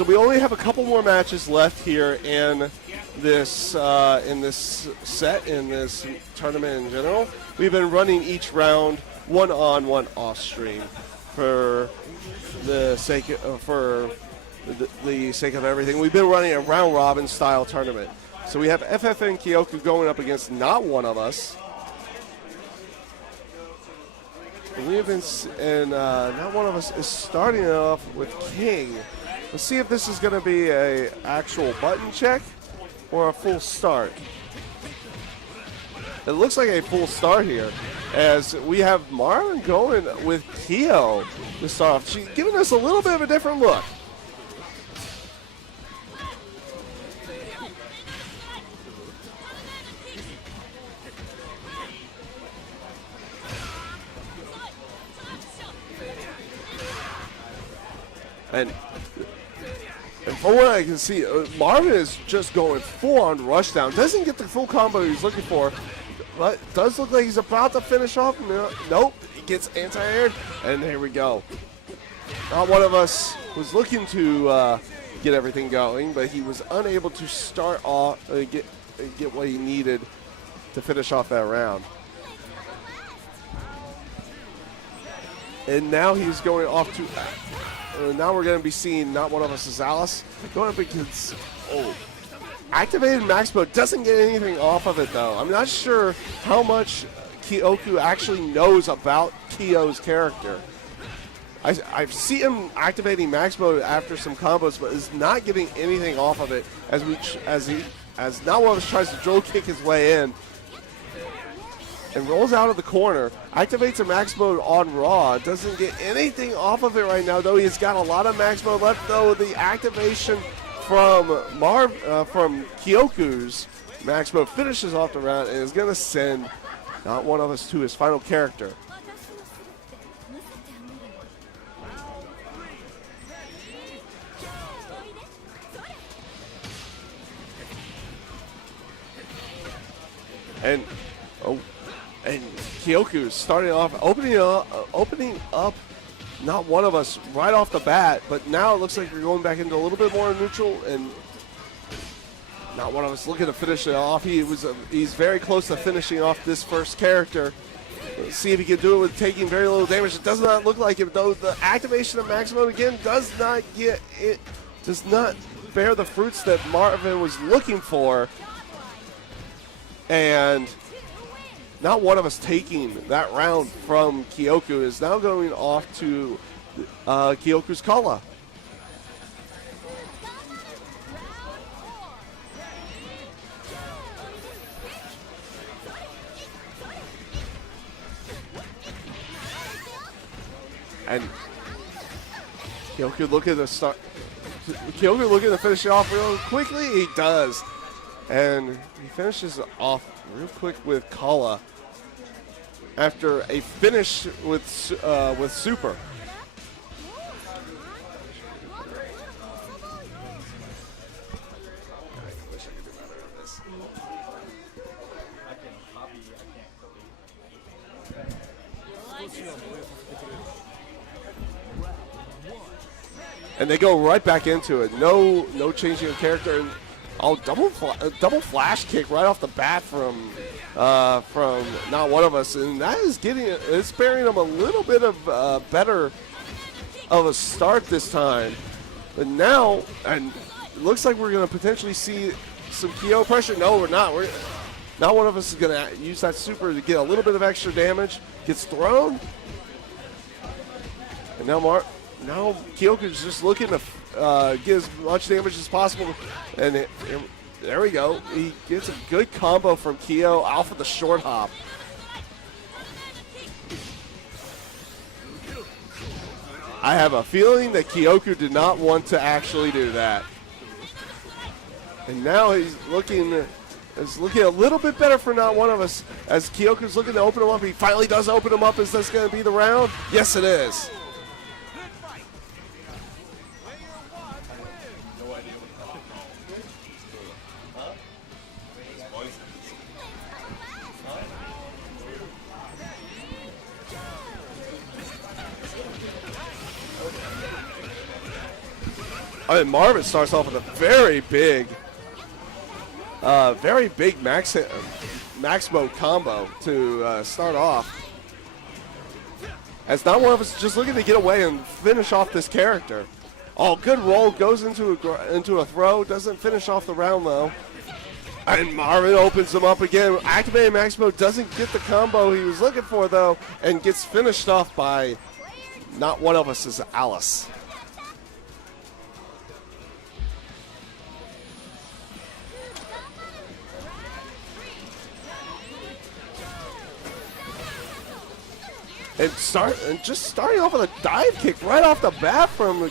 So we only have a couple more matches left here in this set, in this tournament in general. We've been running each round one on, one off stream for the sake of, the sake of everything. We've been running a round robin style tournament. So we have FF and Kyoku going up against Not One of Us. Not One of Us is starting off with King. Let's see if this is going to be a actual button check or a full start. It looks like a full start here, as we have Marvin going with Kyo to start off. She's giving us a little bit of a different look. And from what I can see, Marvin is just going full-on rush down. Doesn't get the full combo he's looking for, but does look like he's about to finish off. Nope, he gets anti-aired, and here we go. Not One of Us was looking to get everything going, but he was unable to start off, get what he needed to finish off that round. And now he's going off to... now we're going to be seeing Not One of Us as Alice going up against... Activated max mode doesn't get anything off of it, though. I'm not sure how much Kyoku actually knows about Kyo's character. I see him activating max mode after some combos, but is not getting anything off of it as Not One of Us tries to drill kick his way in and rolls out of the corner, activates a max mode on Raw, doesn't get anything off of it right now, though. He's got a lot of max mode left, though. The activation from Kyoku's max mode finishes off the round and is going to send Not One of Us to his final character. And Kyoku starting off, opening up Not One of Us right off the bat, but now it looks like we're going back into a little bit more neutral, and Not One of Us looking to finish it off. He's very close to finishing off this first character. Let's see if he can do it with taking very little damage. It does not look like it, though. The activation of max mode again does not bear the fruits that Marvin was looking for, and Not One of Us taking that round from Kyoku is now going off to Kyoku's Kala. And Kyoku looking to start. Kyoku looking to finish it off real quickly. He does, and he finishes off real quick with Kala after a finish with Super. And they go right back into it. No changing of character. And double flash kick right off the bat from Not One of Us, and that is it's sparing him a little bit of better of a start this time. But now, and it looks like we're going to potentially see some Kyo pressure. No, we're not. Not One of Us is going to use that super to get a little bit of extra damage. Gets thrown, and now Kyoku's just looking to get as much damage as possible, and there we go. He gets a good combo from Kyo off of the short hop. I have a feeling that Kyoku did not want to actually do that. And now he's looking a little bit better for Not One of Us, as Kyoku's looking to open him up. He finally does open him up. Is this going to be the round? Yes, it is. And Marvin starts off with a very big max mode combo to start off. As not one of us just looking to get away and finish off this character. Oh, good roll, goes into a throw, doesn't finish off the round though. And Marvin opens him up again. Activated max mode doesn't get the combo he was looking for though, and gets finished off by not one of us is Alice. And just starting off with a dive kick right off the bat from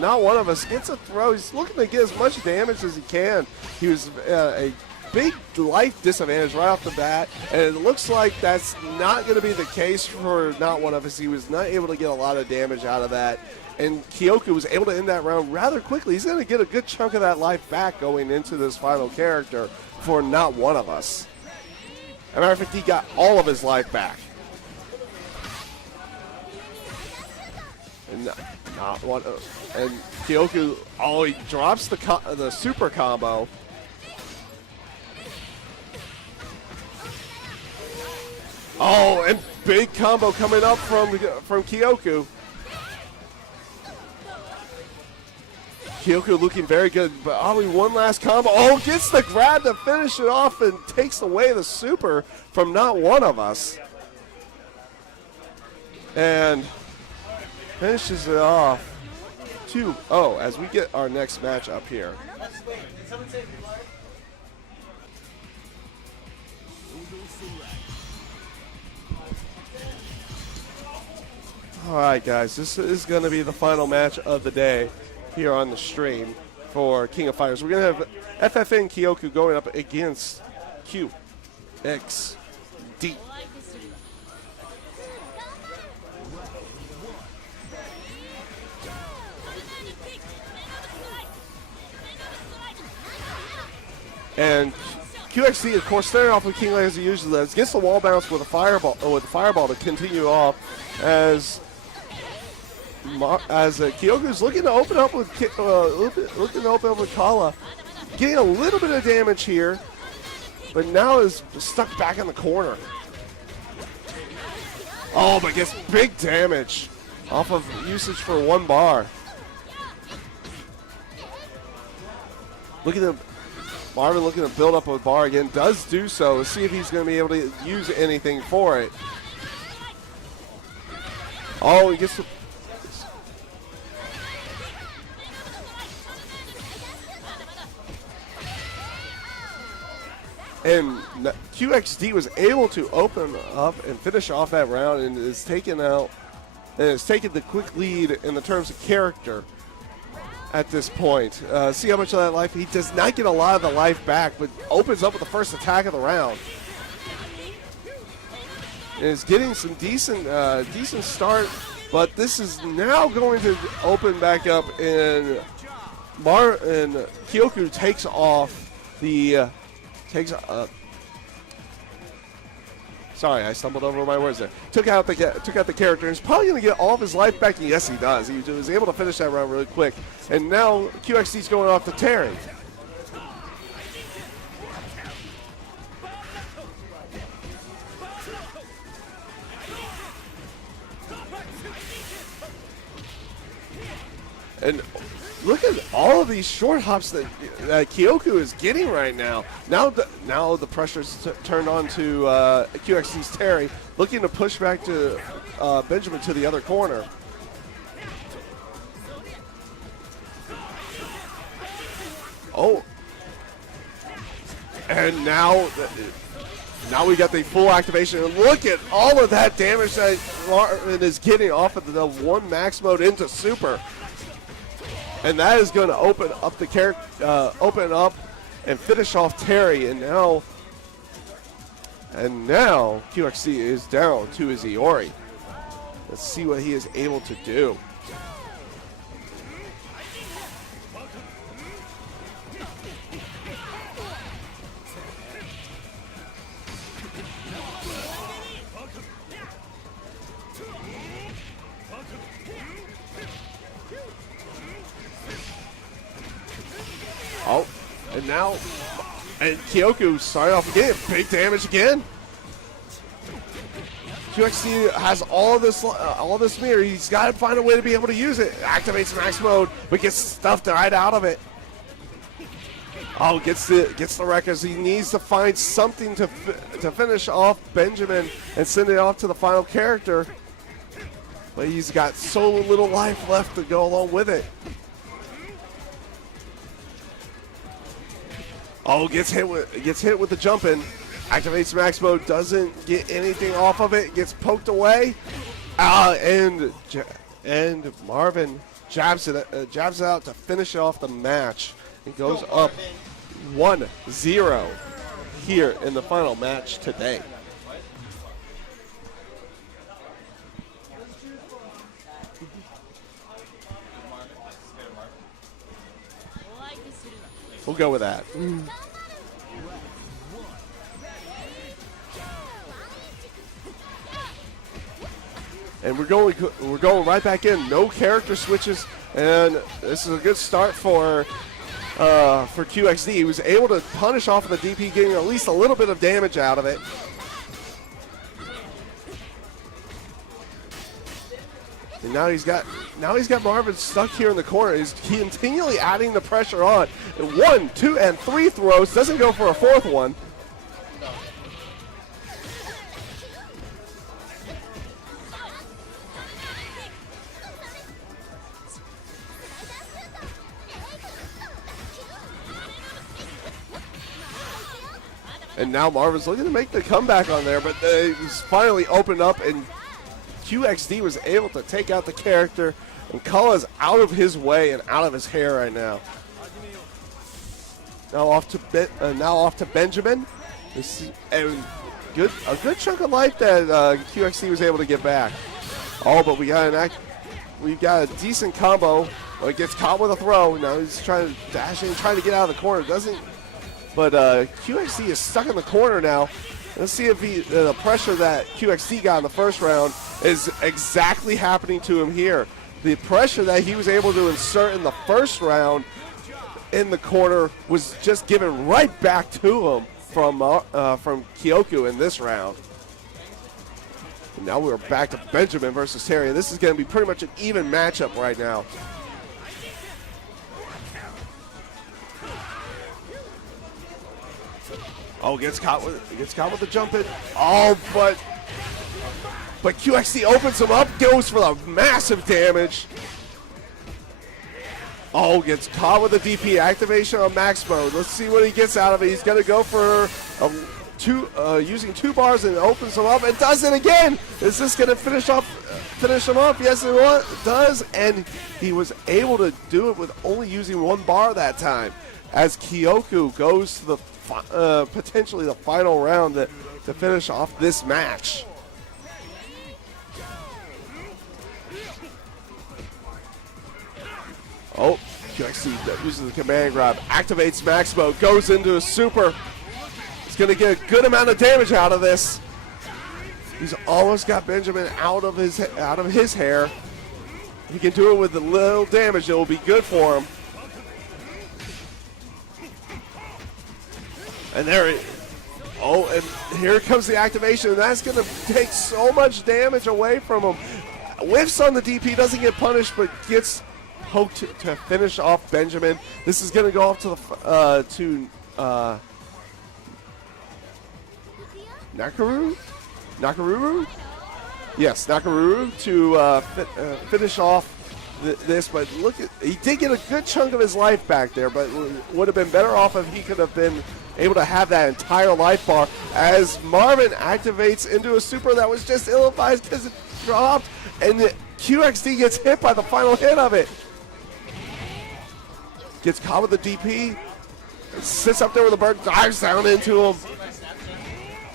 not one of us. Gets a throw. He's looking to get as much damage as he can. He was a big life disadvantage right off the bat, and it looks like that's not going to be the case for not one of us. He was not able to get a lot of damage out of that, and Kyoku was able to end that round rather quickly. He's going to get a good chunk of that life back going into this final character for not one of us. As a matter of fact, he got all of his life back. And not one, and Kyoku, he drops the super combo. Oh, and big combo coming up from Kyoku. Kyoku looking very good, but one last combo. Oh, gets the grab to finish it off and takes away the super from not one of us. And finishes it off 2-0 as we get our next match up here. All right, guys, this is going to be the final match of the day here on the stream for King of Fighters. We're going to have FFN Kyoku going up against QXD. And QXD, of course, starting off with King like as he usually does, gets the wall bounce with a fireball to continue off as Kyoku's looking to open up with Kala, getting a little bit of damage here, but now is stuck back in the corner. Oh, but gets big damage off of usage for one bar. Look at him. Marvin looking to build up a bar again, does do so. Let's see if he's going to be able to use anything for it. Oh, he gets the... And QXD was able to open up and finish off that round and is taken the quick lead in the terms of character at this point. See how much of that life, he does not get a lot of the life back, but opens up with the first attack of the round. And is getting some decent start, but this is now going to open back up, and Kyoku takes off the sorry, I stumbled over my words there. Took out the character, and he's probably going to get all of his life back, and yes, he does. He was able to finish that round really quick. And now QXD's going off to Terry. And look at all of these short hops that Kyoku is getting right now. Now the pressure's turned on to QXD's Terry, looking to push back to Benjamin to the other corner. Oh, and now we got the full activation. And look at all of that damage that Marvin is getting off of the one max mode into super. And that is going to open up the open up and finish off Terry. And now QXD is down to his Iori. Let's see what he is able to do. And now, and Kyoku starting off again, big damage again. QXD has all this mirror. He's got to find a way to be able to use it. Activates max mode, but gets stuffed right out of it. Oh, gets the records. He needs to find something to finish off Benjamin and send it off to the final character. But he's got so little life left to go along with it. Oh, gets hit with the jump in. Activates max mode, doesn't get anything off of it, gets poked away. And Marvin jabs it out to finish off the match. It goes up 1-0 here in the final match today. We'll go with that. And we're going right back in. No character switches, and this is a good start for QXD. He was able to punish off of the DP, getting at least a little bit of damage out of it. And now he's got Marvin stuck here in the corner. He's continually adding the pressure on. 1, 2, and 3 throws. Doesn't go for a fourth one. And now Marvin's looking to make the comeback on there, but it was finally opened up, and QXD was able to take out the character, and Kala's out of his way and out of his hair right now. Now off to Benjamin. A good chunk of life that QXD was able to get back. Oh, but we got a decent combo. Well, he gets caught with a throw. Now he's trying to dash in, trying to get out of the corner. Doesn't. But QXD is stuck in the corner now. Let's see if the pressure that QXD got in the first round is exactly happening to him here. The pressure that he was able to insert in the first round in the corner was just given right back to him from Kyoku in this round. And now we're back to Benjamin versus Terry. This is going to be pretty much an even matchup right now. Oh, gets caught with the jump in. Oh, but QXD opens him up, goes for the massive damage. Oh, gets caught with the DP activation on max mode. Let's see what he gets out of it. He's gonna go for using 2 bars and opens him up and does it again. Is this gonna finish him up? Yes, it does, and he was able to do it with only using 1 bar that time. As Kyoku goes to the potentially the final round to finish off this match. Oh, QXD uses the command grab, activates max mode, goes into a super. He's going to get a good amount of damage out of this. He's almost got Benjamin out of his hair. He can do it with a little damage. It will be good for him. And and here comes the activation. That's going to take so much damage away from him. Whiffs on the DP, doesn't get punished, but gets poked to finish off Benjamin. This is going to go off to Nakaruru? Yes, Nakaruru to finish off this, but he did get a good chunk of his life back there, but would have been better off if he could have been able to have that entire life bar as Marvin activates into a super that was just ill-advised because it dropped, and QXD gets hit by the final hit of it. Gets caught with the DP, sits up there with a bird, dives down into him.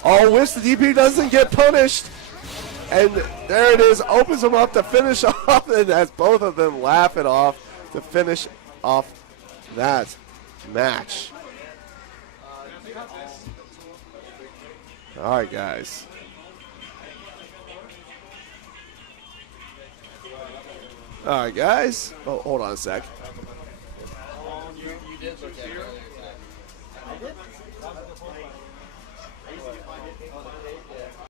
Oh, whiffs the DP, doesn't get punished. And there it is, opens him up to finish off, and as both of them laugh it off to finish off that match. All right, guys. All right, guys. Oh, hold on a sec. You did, okay.